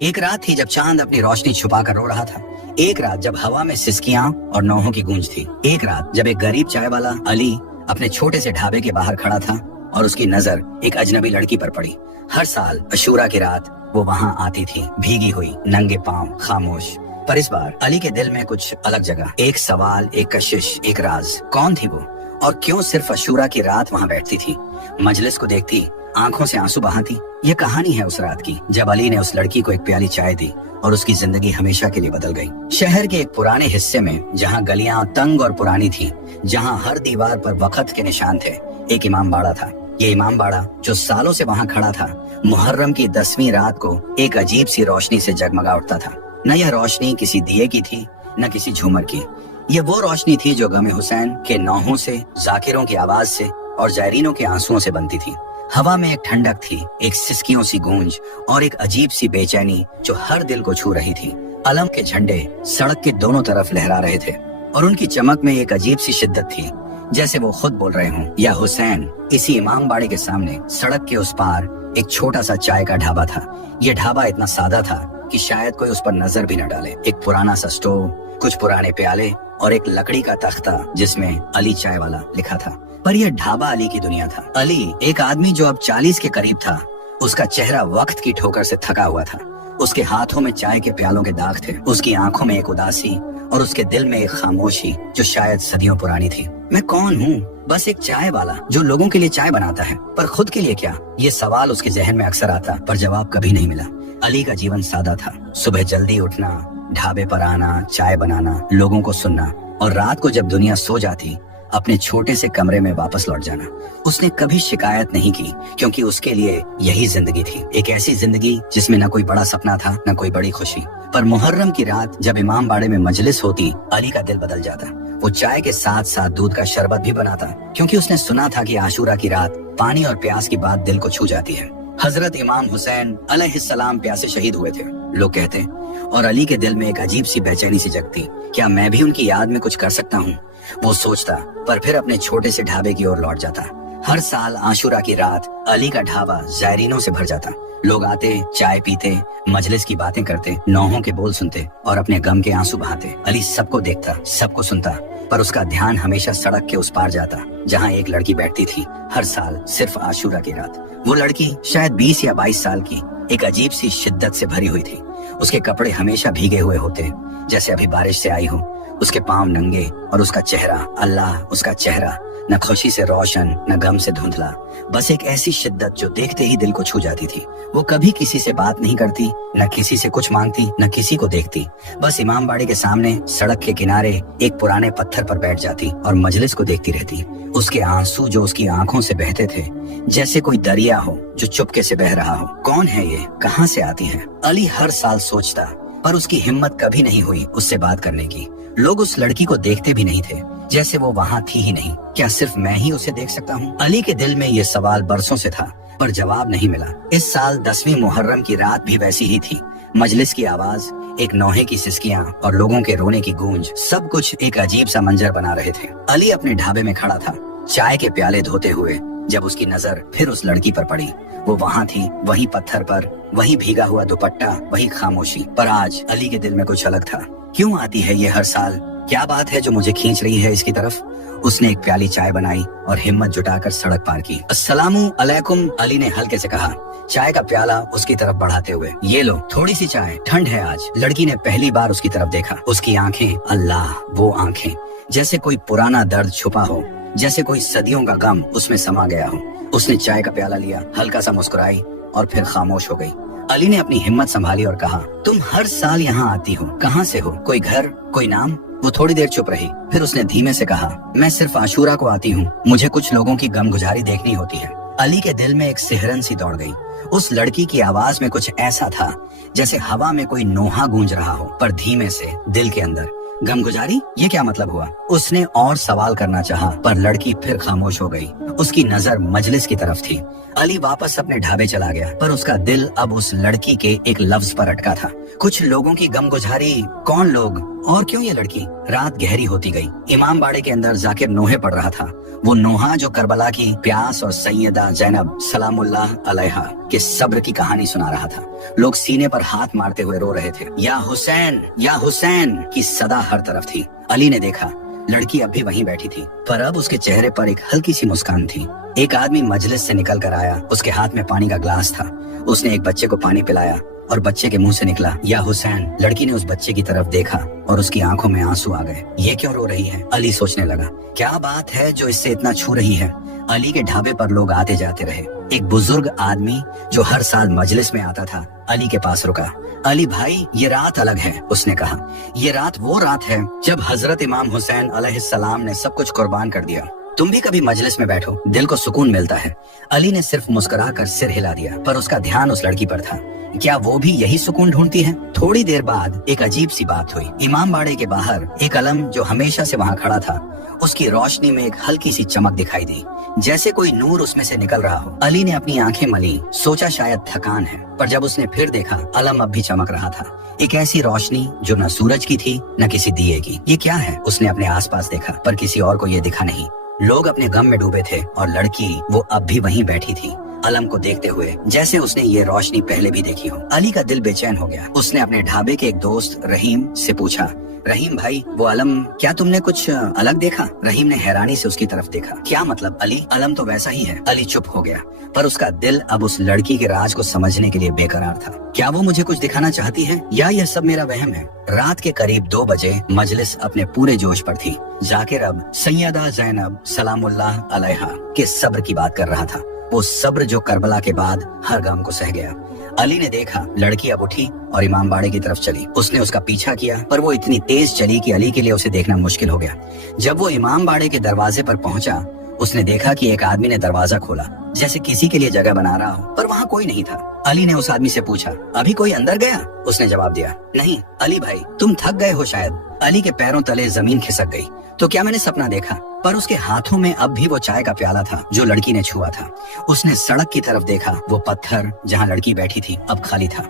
एक रात थी जब चांद अपनी रोशनी छुपा कर रो रहा था। एक रात जब हवा में सिसकियां और नौहों की गूंज थी। एक रात जब एक गरीब चाय वाला अली अपने छोटे से ढाबे के बाहर खड़ा था और उसकी नजर एक अजनबी लड़की पर पड़ी। हर साल अशूरा की रात वो वहाँ आती थी, भीगी हुई, नंगे पांव, खामोश। पर इस बार अली के दिल में कुछ अलग जगह, एक सवाल, एक कशिश, एक राज। कौन थी वो और क्यों सिर्फ अशूरा की रात वहाँ बैठती थी, मजलिस को देखती, आंखों से आंसू बहाती? ये कहानी है उस रात की जब अली ने उस लड़की को एक प्याली चाय दी और उसकी जिंदगी हमेशा के लिए बदल गई। शहर के एक पुराने हिस्से में जहाँ गलियां तंग और पुरानी थी, जहाँ हर दीवार पर वक्त के निशान थे, एक इमाम बाड़ा था। ये इमाम बाड़ा जो सालों से वहाँ खड़ा था, मुहर्रम की 10वीं रात को एक अजीब सी रोशनी से जगमगा उठता था। न यह रोशनी किसी दिए की थी, न किसी झूमर की। ये वो रोशनी थी जो गमे हुसैन के नौहों से, जाकिरों की आवाज से और जायरीनों के आंसुओं से बनती थी। हवा में एक ठंडक थी, एक सिसकियों सी गूंज और एक अजीब सी बेचैनी जो हर दिल को छू रही थी। अलम के झंडे सड़क के दोनों तरफ लहरा रहे थे और उनकी चमक में एक अजीब सी शिद्दत थी, जैसे वो खुद बोल रहे हों, या हुसैन। इसी इमाम बाड़े के सामने सड़क के उस पार एक छोटा सा चाय का ढाबा था। ये ढाबा इतना सादा था कि शायद कोई उस पर नजर भी न डाले। एक पुराना सा स्टोव, कुछ पुराने प्याले और एक लकड़ी का तख्ता जिसमें अली चाय वाला लिखा था। पर यह ढाबा अली की दुनिया था। अली एक आदमी जो अब 40 के करीब था। उसका चेहरा वक्त की ठोकर से थका हुआ था। उसके हाथों में चाय के प्यालों के दाग थे, उसकी आंखों में एक उदासी और उसके दिल में एक खामोशी जो शायद सदियों पुरानी थी। मैं कौन हूँ? बस एक चाय वाला जो लोगों के लिए चाय बनाता है, पर खुद के लिए क्या? ये सवाल उसके जहन में अक्सर आता, पर जवाब कभी नहीं मिला। अली का जीवन सादा था। सुबह जल्दी उठना, ढाबे पर आना, चाय बनाना, लोगों को सुनना और रात को जब दुनिया सो जाती अपने छोटे से कमरे में वापस लौट जाना। उसने कभी शिकायत नहीं की क्योंकि उसके लिए यही जिंदगी थी। एक ऐसी जिंदगी जिसमें न कोई बड़ा सपना था, न कोई बड़ी खुशी। पर मुहर्रम की रात जब इमाम बाड़े में मजलिस होती, अली का दिल बदल जाता। वो चाय के साथ साथ दूध का शरबत भी बनाता क्योंकि उसने सुना था कि आशूरा की रात पानी और प्यास की बात दिल को छू जाती है। हजरत इमाम हुसैन अलैहिस्सलाम प्यासे शहीद हुए थे, लोग कहते, और अली के दिल में एक अजीब सी बेचैनी सी जगती। क्या मैं भी उनकी याद में कुछ कर सकता हूँ? वो सोचता, पर फिर अपने छोटे से ढाबे की ओर लौट जाता। हर साल आशूरा की रात अली का ढाबा जायरीनों से भर जाता। लोग आते, चाय पीते, मजलिस की बातें करते, नौहों के बोल सुनते और अपने गम के आंसू बहाते। अली सबको देखता, सबको सुनता, पर उसका ध्यान हमेशा सड़क के उस पार जाता जहाँ एक लड़की बैठती थी हर साल सिर्फ आशूरा की रात। वो लड़की शायद 20 या 22 साल की, एक अजीब सी शिद्दत से भरी हुई थी। उसके कपड़े हमेशा भीगे हुए होते, जैसे अभी बारिश से आई हो। उसके पांव नंगे और उसका चेहरा, अल्लाह, उसका चेहरा न खुशी से रोशन, न गम से धुंधला, बस एक ऐसी शिद्दत जो देखते ही दिल को छू जाती थी। वो कभी किसी से बात नहीं करती, न किसी से कुछ मांगती, न किसी को देखती। बस इमाम बाड़े के सामने सड़क के किनारे एक पुराने पत्थर पर बैठ जाती और मजलिस को देखती रहती। उसके आंसू जो उसकी आंखों से बहते थे, जैसे कोई दरिया हो जो चुपके से बह रहा हो। कौन है ये? कहाँ से आती है? अली हर साल सोचता, पर उसकी हिम्मत कभी नहीं हुई उससे बात करने की। लोग उस लड़की को देखते भी नहीं थे, जैसे वो वहाँ थी ही नहीं। क्या सिर्फ मैं ही उसे देख सकता हूँ? अली के दिल में ये सवाल बरसों से था, पर जवाब नहीं मिला। इस साल 10वीं मुहर्रम की रात भी वैसी ही थी। मजलिस की आवाज, एक नौहे की सिसकियां और लोगों के रोने की गूंज, सब कुछ एक अजीब सा मंजर बना रहे थे। अली अपने ढाबे में खड़ा था, चाय के प्याले धोते हुए, जब उसकी नजर फिर उस लड़की पर पड़ी। वो वहाँ थी, वही पत्थर पर, वही भीगा हुआ दुपट्टा, वही खामोशी। पर आज अली के दिल में कुछ अलग था। क्यों आती है ये हर साल? क्या बात है जो मुझे खींच रही है इसकी तरफ? उसने एक प्याली चाय बनाई और हिम्मत जुटाकर सड़क पार की। अस्सलामु अलैकुम, अली ने हल्के से कहा, चाय का प्याला उसकी तरफ बढ़ाते हुए। ये लो, थोड़ी सी चाय, ठंड है आज। लड़की ने पहली बार उसकी तरफ देखा। उसकी आंखें, अल्लाह, वो आंखें, जैसे कोई पुराना दर्द छुपा हो, जैसे कोई सदियों का गम उसमें समा गया हो। उसने चाय का प्याला लिया, हल्का सा मुस्कुराई और फिर खामोश हो गई। अली ने अपनी हिम्मत संभाली और कहा, तुम हर साल यहाँ आती हो, कहाँ से हो? कोई घर, कोई नाम? वो थोड़ी देर चुप रही, फिर उसने धीमे से कहा, मैं सिर्फ आशूरा को आती हूँ, मुझे कुछ लोगों की गमगुजारी देखनी होती है। अली के दिल में एक सिहरन सी दौड़ गई। उस लड़की की आवाज में कुछ ऐसा था जैसे हवा में कोई नोहा गूंज रहा हो, पर धीमे से, दिल के अंदर। गमगुजारी? ये क्या मतलब हुआ? उसने और सवाल करना चाहा, पर लड़की फिर खामोश हो गई। उसकी नजर मजलिस की तरफ थी। अली वापस अपने ढाबे चला गया, पर उसका दिल अब उस लड़की के एक लफ्ज पर अटका था। कुछ लोगों की गमगुजारी? कौन लोग? और क्यों ये लड़की? रात गहरी होती गई। इमाम बाड़े के अंदर जाकिर नोहे पढ़ रहा था। वो नोहा जो करबला की प्यास और सैयदा जैनब सलामुल्लाह अलैहा के सब्र की कहानी सुना रहा था। लोग सीने पर हाथ मारते हुए रो रहे थे। या हुसैन की सदा हर तरफ थी। अली ने देखा लड़की अब भी वहीं बैठी थी, पर अब उसके चेहरे पर एक हल्की सी मुस्कान थी। एक आदमी मजलिस से निकल कर आया। उसके हाथ में पानी का ग्लास था। उसने एक बच्चे को पानी पिलाया और बच्चे के मुंह से निकला या हुसैन। लड़की ने उस बच्चे की तरफ देखा और उसकी आंखों में आंसू आ गए। ये क्यों रो रही है? अली सोचने लगा, क्या बात है जो इससे इतना छू रही है? अली के ढाबे पर लोग आते जाते रहे। एक बुजुर्ग आदमी जो हर साल मजलिस में आता था अली के पास रुका। अली भाई, ये रात अलग है, उसने कहा। ये रात वो रात है जब हजरत इमाम हुसैन अलैहिस्सलाम ने सब कुछ कुर्बान कर दिया। तुम भी कभी मजलिस में बैठो, दिल को सुकून मिलता है। अली ने सिर्फ मुस्कुरा कर सिर हिला दिया, पर उसका ध्यान उस लड़की पर था। क्या वो भी यही सुकून ढूंढती है? थोड़ी देर बाद एक अजीब सी बात हुई। इमाम बाड़े के बाहर एक अलम जो हमेशा से वहाँ खड़ा था, उसकी रोशनी में एक हल्की सी चमक दिखाई दी, जैसे कोई नूर उसमें से निकल रहा हो। अली ने अपनी आंखें मली, सोचा शायद थकान है, पर जब उसने फिर देखा अलम अब भी चमक रहा था। एक ऐसी रोशनी जो न सूरज की थी न किसी दिए की। ये क्या है? उसने अपने आसपास देखा, पर किसी और को ये दिखा नहीं। लोग अपने गम में डूबे थे और लड़की वो अब भी वहीं बैठी थी, अलम को देखते हुए, जैसे उसने ये रोशनी पहले भी देखी हो। अली का दिल बेचैन हो गया। उसने अपने ढाबे के एक दोस्त रहीम से पूछा, रहीम भाई, वो अलम, क्या तुमने कुछ अलग देखा? रहीम ने हैरानी से उसकी तरफ देखा। क्या मतलब अली? अलम तो वैसा ही है। अली चुप हो गया, पर उसका दिल अब उस लड़की के राज को समझने के लिए बेकरार था। क्या वो मुझे कुछ दिखाना चाहती है या यह सब मेरा वहम है? रात के करीब 2 बजे मजलिस अपने पूरे जोश पर थी। जाकिर अब सैयदा जैनब सलामुल्लाह अलैहा के सब्र की बात कर रहा था। वो सब्र जो करबला के बाद हर गम को सह गया। अली ने देखा लड़की अब उठी और इमाम बाड़े की तरफ चली। उसने उसका पीछा किया, पर वो इतनी तेज चली कि अली के लिए उसे देखना मुश्किल हो गया। जब वो इमाम बाड़े के दरवाजे पर पहुंचा, उसने देखा कि एक आदमी ने दरवाजा खोला, जैसे किसी के लिए जगह बना रहा हो, पर वहाँ कोई नहीं था। अली ने उस आदमी से पूछा, अभी कोई अंदर गया? उसने जवाब दिया, नहीं। अली भाई, तुम थक गए हो शायद। अली के पैरों तले जमीन खिसक गई। तो क्या मैंने सपना देखा? पर उसके हाथों में अब भी वो चाय का प्याला था जो लड़की ने छुआ था। उसने सड़क की तरफ देखा। वो पत्थर जहाँ लड़की बैठी थी अब खाली था,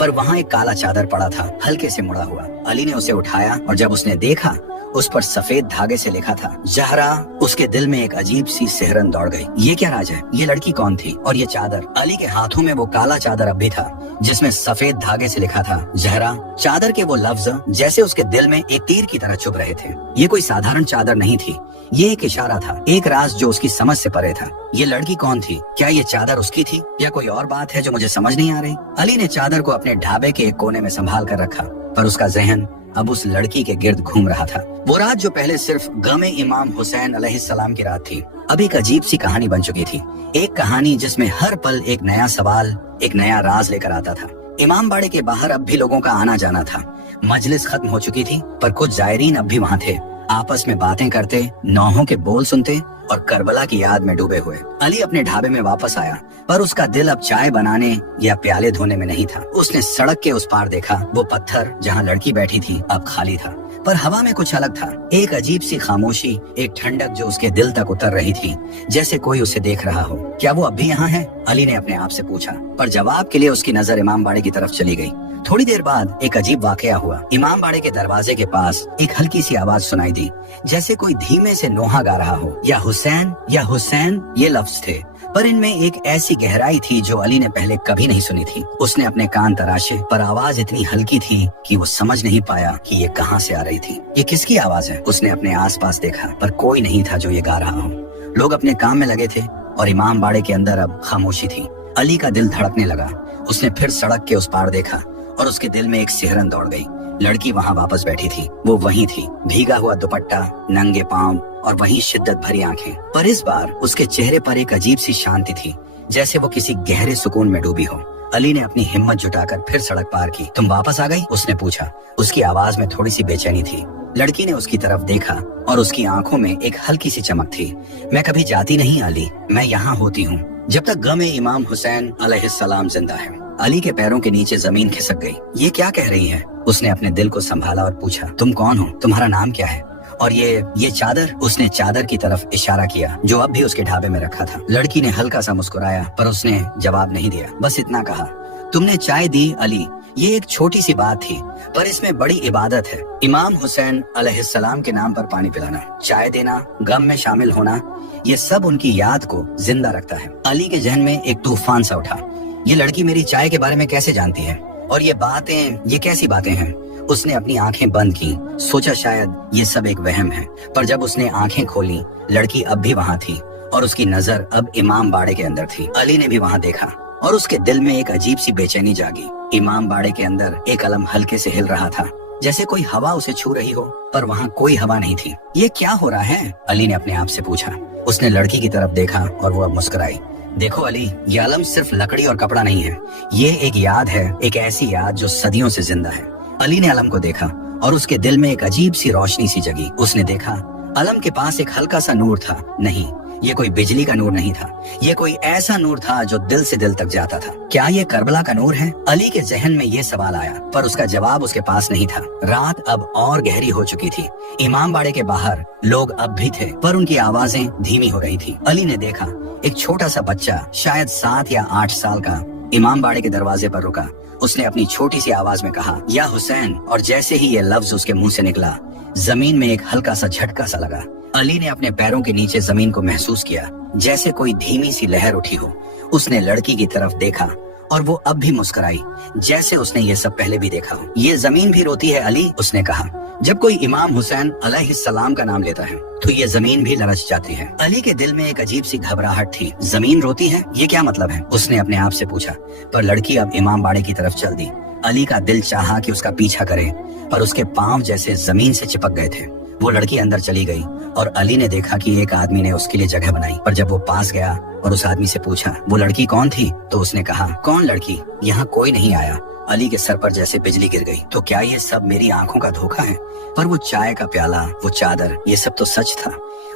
पर वहाँ एक काला चादर पड़ा था, हल्के से मुड़ा हुआ। अली ने उसे उठाया और जब उसने देखा उस पर सफेद धागे से लिखा था जहरा, उसके दिल में एक अजीब सी सिहरन दौड़ गई। ये क्या राज है? ये लड़की कौन थी? और ये चादर? अली के हाथों में वो काला चादर अब भी था जिसमें सफेद धागे से लिखा था जहरा। चादर के वो लफ्ज जैसे उसके दिल में एक तीर की तरह चुभ रहे थे। ये कोई साधारण चादर नहीं थी, ये एक इशारा था, एक राज जो उसकी समझ से परे था। ये लड़की कौन थी? क्या ये चादर उसकी थी या कोई और बात है जो मुझे समझ नहीं आ रही? अली ने चादर को अपने ढाबे के एक कोने में संभाल कर रखा, पर उसका जहन अब उस लड़की के गिर्द घूम रहा था। वो रात जो पहले सिर्फ गमे इमाम हुसैन अलैहिस्सलाम की रात थी, अब एक अजीब सी कहानी बन चुकी थी। एक कहानी जिसमें हर पल एक नया सवाल, एक नया राज लेकर आता था। इमाम बाड़े के बाहर अब भी लोगों का आना जाना था। मजलिस खत्म हो चुकी थी, पर कुछ जायरीन अब भी वहाँ थे, आपस में बातें करते, नौहों के बोल सुनते और करबला की याद में डूबे हुए। अली अपने ढाबे में वापस आया, पर उसका दिल अब चाय बनाने या प्याले धोने में नहीं था। उसने सड़क के उस पार देखा, वो पत्थर जहाँ लड़की बैठी थी अब खाली था, पर हवा में कुछ अलग था। एक अजीब सी खामोशी, एक ठंडक जो उसके दिल तक उतर रही थी, जैसे कोई उसे देख रहा हो। क्या वो अब भी यहाँ है? अली ने अपने आप से पूछा, पर जवाब के लिए उसकी नजर इमाम बाड़े की तरफ चली गई। थोड़ी देर बाद एक अजीब वाकया हुआ। इमाम बाड़े के दरवाजे के पास एक हल्की सी आवाज सुनाई दी, जैसे कोई धीमे से नोहा गा रहा हो। या हुसैन ये लफ्ज थे, पर इनमें एक ऐसी गहराई थी जो अली ने पहले कभी नहीं सुनी थी। उसने अपने कान तराशे, पर आवाज इतनी हल्की थी कि वो समझ नहीं पाया कि ये कहाँ से आ रही थी। ये किसकी आवाज है? उसने अपने आसपास देखा, पर कोई नहीं था जो ये गा रहा हो। लोग अपने काम में लगे थे और इमाम बाड़े के अंदर अब खामोशी थी। अली का दिल धड़कने लगा। उसने फिर सड़क के उस पार देखा और उसके दिल में एक सिहरन दौड़ गई। लड़की वहाँ वापस बैठी थी, वो वहीं थी, भीगा हुआ दुपट्टा, नंगे पांव और वहीं शिद्दत भरी आंखें। पर इस बार उसके चेहरे पर एक अजीब सी शांति थी, जैसे वो किसी गहरे सुकून में डूबी हो। अली ने अपनी हिम्मत जुटाकर फिर सड़क पार की। तुम वापस आ गई? उसने पूछा। उसकी आवाज में थोड़ी सी बेचैनी थी। लड़की ने उसकी तरफ देखा और उसकी आंखों में एक हल्की सी चमक थी। मैं कभी जाती नहीं अली, मैं यहाँ होती हूँ जब तक गम इमाम हुसैन अलैहिस्सलाम जिंदा है। अली के पैरों के नीचे जमीन खिसक गई। ये क्या कह रही है? उसने अपने दिल को संभाला और पूछा, तुम कौन हो? तुम्हारा नाम क्या है? और ये चादर? उसने चादर की तरफ इशारा किया जो अब भी उसके ढाबे में रखा था। लड़की ने हल्का सा मुस्कुराया, पर उसने जवाब नहीं दिया, बस इतना कहा, तुमने चाय दी अली, ये एक छोटी सी बात थी, पर इसमें बड़ी इबादत है। इमाम हुसैन अलैहिस्सलाम के नाम पर पानी पिलाना, चाय देना, गम में शामिल होना, ये सब उनकी याद को जिंदा रखता है। अली के जहन में एक तूफान सा उठा। ये लड़की मेरी चाय के बारे में कैसे जानती है, और ये बातें, ये कैसी बातें हैं? उसने अपनी आंखें बंद की, सोचा शायद ये सब एक वहम है। पर जब उसने आंखें खोली, लड़की अब भी वहाँ थी और उसकी नजर अब इमाम बाड़े के अंदर थी। अली ने भी वहाँ देखा और उसके दिल में एक अजीब सी बेचैनी जागी। इमाम बाड़े के अंदर एक अलम हल्के से हिल रहा था, जैसे कोई हवा उसे छू रही हो, पर वहाँ कोई हवा नहीं थी। ये क्या हो रहा है? अली ने अपने आप से पूछा। उसने लड़की की तरफ देखा और वो अब मुस्कुराई। देखो अली, ये अलम सिर्फ लकड़ी और कपड़ा नहीं है, ये एक याद है, एक ऐसी याद जो सदियों से जिंदा है। अली ने अलम को देखा और उसके दिल में एक अजीब सी रोशनी सी जगी। उसने देखा अलम के पास एक हल्का सा नूर था। नहीं, ये कोई बिजली का नूर नहीं था, ये कोई ऐसा नूर था जो दिल से दिल तक जाता था। क्या ये करबला का नूर है? अली के जहन में ये सवाल आया, पर उसका जवाब उसके पास नहीं था। रात अब और गहरी हो चुकी थी। इमाम बाड़े के बाहर लोग अब भी थे, पर उनकी आवाजें धीमी हो रही थी। अली ने देखा एक छोटा सा बच्चा, शायद 7 या 8 साल का, इमाम बाड़े के दरवाजे पर रुका। उसने अपनी छोटी सी आवाज में कहा, या हुसैन, और जैसे ही ये लफ्ज उसके मुंह से निकला, जमीन में एक हल्का सा झटका सा लगा। अली ने अपने पैरों के नीचे जमीन को महसूस किया, जैसे कोई धीमी सी लहर उठी हो। उसने लड़की की तरफ देखा और वो अब भी मुस्कुराई, जैसे उसने ये सब पहले भी देखा हो। ये जमीन भी रोती है अली, उसने कहा। जब कोई इमाम हुसैन अलैहिस्सलाम का नाम लेता है तो ये जमीन भी लरज जाती है। अली के दिल में एक अजीब सी घबराहट थी। जमीन रोती है, ये क्या मतलब है? उसने अपने आप से पूछा। पर लड़की अब इमाम बाड़े की तरफ चल दी। अली का दिल चाहा कि उसका पीछा करे, पर उसके पांव जैसे जमीन से चिपक गए थे। वो लड़की अंदर चली गई और अली ने देखा कि एक आदमी ने उसके लिए जगह बनाई। पर जब वो पास गया और उस आदमी से पूछा वो लड़की कौन थी, तो उसने कहा, कौन लड़की? यहाँ कोई नहीं आया। अली के सर पर जैसे बिजली गिर गई। तो क्या ये सब मेरी आंखों का धोखा है? पर वो चाय का प्याला, वो चादर, ये सब तो सच था।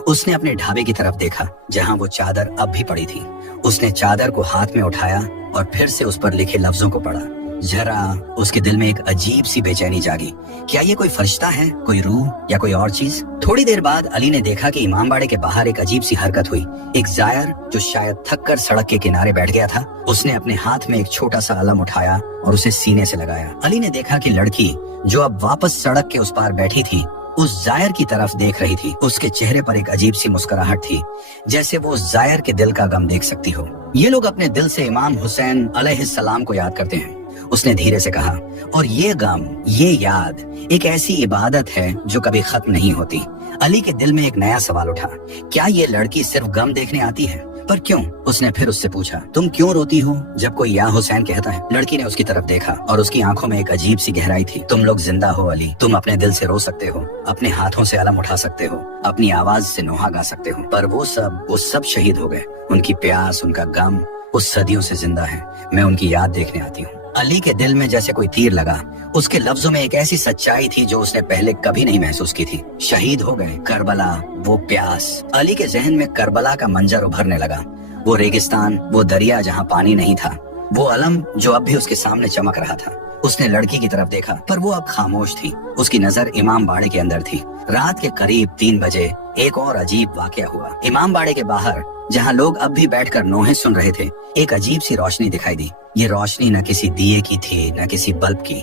उसने अपने ढाबे की तरफ देखा जहाँ वो चादर अब भी पड़ी थी। उसने चादर को हाथ में उठाया और फिर से उस पर लिखे लफ्जों को पढ़ा। जरा उसके दिल में एक अजीब सी बेचैनी जागी। क्या ये कोई फरिश्ता है, कोई रूह या कोई और चीज? थोड़ी देर बाद अली ने देखा कि इमाम बाड़े के बाहर एक अजीब सी हरकत हुई। एक जायर जो शायद थक कर सड़क के किनारे बैठ गया था, उसने अपने हाथ में एक छोटा सा अलम उठाया और उसे सीने से लगाया। अली ने देखा कि लड़की जो अब वापस सड़क के उस पार बैठी थी, उस जायर की तरफ देख रही थी। उसके चेहरे पर एक अजीब सी मुस्कुराहट थी, जैसे वो उस जायर के दिल का गम देख सकती हो। ये लोग अपने दिल से इमाम हुसैन अलैहिस्सलाम को याद करते हैं, उसने धीरे से कहा, और ये गम, ये याद एक ऐसी इबादत है जो कभी खत्म नहीं होती। अली के दिल में एक नया सवाल उठा, क्या ये लड़की सिर्फ गम देखने आती है? पर क्यों? उसने फिर उससे पूछा, तुम क्यों रोती हो जब कोई या हुसैन कहता है? लड़की ने उसकी तरफ देखा और उसकी आंखों में एक अजीब सी गहराई थी। तुम लोग जिंदा हो अली, तुम अपने दिल से रो सकते हो, अपने हाथों से अलम उठा सकते हो, अपनी आवाज से नोहा गा सकते हो, पर वो सब शहीद हो गए। उनकी प्यास, उनका गम उस सदियों से जिंदा है। मैं उनकी याद देखने आती हूँ। अली के दिल में जैसे कोई तीर लगा। उसके लफ्जों में एक ऐसी सच्चाई थी जो उसने पहले कभी नहीं महसूस की थी। शहीद हो गए, करबला, वो प्यास। अली के जहन में करबला का मंजर उभरने लगा। वो रेगिस्तान, वो दरिया जहाँ पानी नहीं था, वो अलम जो अब भी उसके सामने चमक रहा था। उसने लड़की की तरफ देखा, पर वो अब खामोश थी। उसकी नजर इमाम बाड़े के अंदर थी। रात के करीब 3 बजे एक और अजीब वाकया हुआ। इमाम बाड़े के बाहर, जहाँ लोग अब भी बैठकर नोहे सुन रहे थे, एक अजीब सी रोशनी दिखाई दी। ये रोशनी न किसी दिए की थी, न किसी बल्ब की।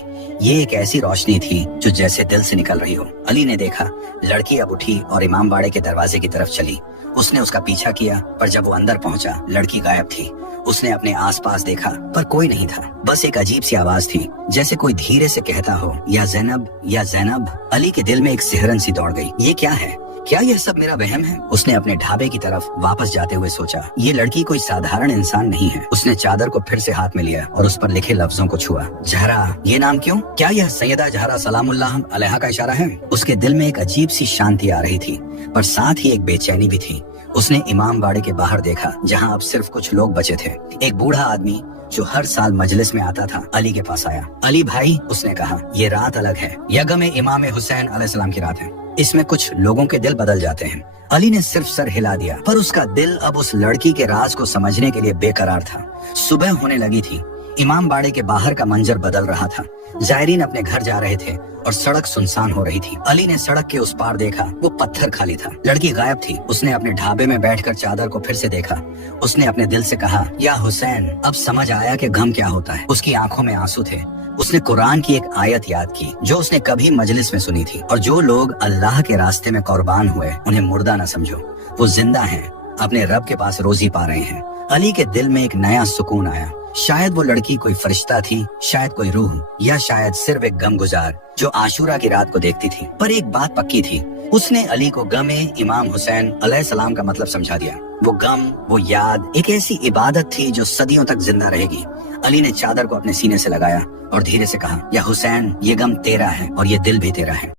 ये एक ऐसी रोशनी थी जो जैसे दिल से निकल रही हो। अली ने देखा, लड़की अब उठी और इमाम बाड़े के दरवाजे की तरफ चली। उसने उसका पीछा किया, पर जब वो अंदर पहुंचा, लड़की गायब थी। उसने अपने आसपास देखा, पर कोई नहीं था। बस एक अजीब सी आवाज थी, जैसे कोई धीरे से कहता हो, या ज़ैनब, या ज़ैनब। अली के दिल में एक सिहरन सी दौड़ गई। ये क्या है? क्या यह सब मेरा वहम है? उसने अपने ढाबे की तरफ वापस जाते हुए सोचा, ये लड़की कोई साधारण इंसान नहीं है। उसने चादर को फिर से हाथ में लिया और उस पर लिखे लफ्जों को छुआ। जहरा, ये नाम क्यों? क्या यह सैयदा जहरा सलामुल्लाह अलैहा का इशारा है? उसके दिल में एक अजीब सी शांति आ रही थी, पर साथ ही एक बेचैनी भी थी। उसने इमाम बाड़े के बाहर देखा, जहाँ अब सिर्फ कुछ लोग बचे थे। एक बूढ़ा आदमी जो हर साल मजलिस में आता था, अली के पास आया। अली भाई, उसने कहा, ये रात अलग है। यगम इमाम हुसैन अलैहिस्सलाम की रात है। इसमें कुछ लोगों के दिल बदल जाते हैं। अली ने सिर्फ सर हिला दिया, पर उसका दिल अब उस लड़की के राज को समझने के लिए बेकरार था। सुबह होने लगी थी। इमाम बाड़े के बाहर का मंजर बदल रहा था। जायरीन अपने घर जा रहे थे और सड़क सुनसान हो रही थी। अली ने सड़क के उस पार देखा, वो पत्थर खाली था। लड़की गायब थी। उसने अपने ढाबे में बैठकर चादर को फिर से देखा। उसने अपने दिल से कहा, या हुसैन। अब समझ आया कि गम क्या होता है। उसकी आंखों में आंसू थे। उसने कुरान की एक आयत याद की जो उसने कभी मजलिस में सुनी थी, और जो लोग अल्लाह के रास्ते में कुर्बान हुए उन्हें मुर्दा न समझो, वो जिंदा हैं, अपने रब के पास रोजी पा रहे हैं। अली के दिल में एक नया सुकून आया। शायद वो लड़की कोई फरिश्ता थी, शायद कोई रूह, या शायद सिर्फ एक गमगुजार जो आशूरा की रात को देखती थी। पर एक बात पक्की थी, उसने अली को गमे इमाम हुसैन अलैहिस्सलाम का मतलब समझा दिया। वो गम, वो याद एक ऐसी इबादत थी जो सदियों तक जिंदा रहेगी। अली ने चादर को अपने सीने से लगाया और धीरे से कहा, या हुसैन, ये गम तेरा है और ये दिल भी तेरा है।